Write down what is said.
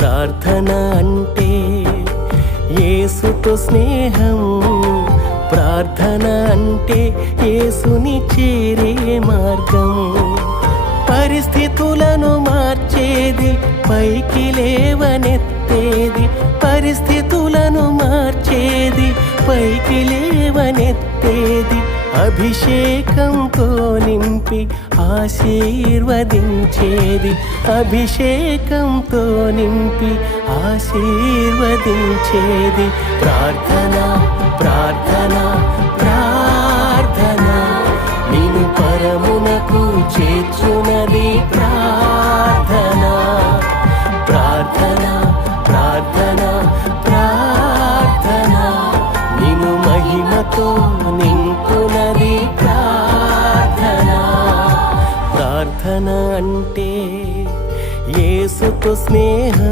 ప్రార్థన అంటే యేసుతో స్నేహం. ప్రార్థన అంటే యేసుని చేరే మార్గం. పరిస్థితులను మార్చేది, పైకి లేవనెత్తేది. పరిస్థితులను మార్చేది, పైకి లేవనెత్తేది. అభిషేకంతో నింపి ఆశీర్వదించేది. అభిషేకంతో నింపి ఆశీర్వదించేది. ప్రార్థన ప్రార్థన ప్రార్థన నిన్ను పరమునకు చేర్చునది. ప్రార్థన ప్రార్థన ప్రార్థన ప్రార్థన నిన్ను మహిమతో నింపునది. ప్రార్థన ప్రార్థన అంటే యేసుతో స్నేహం.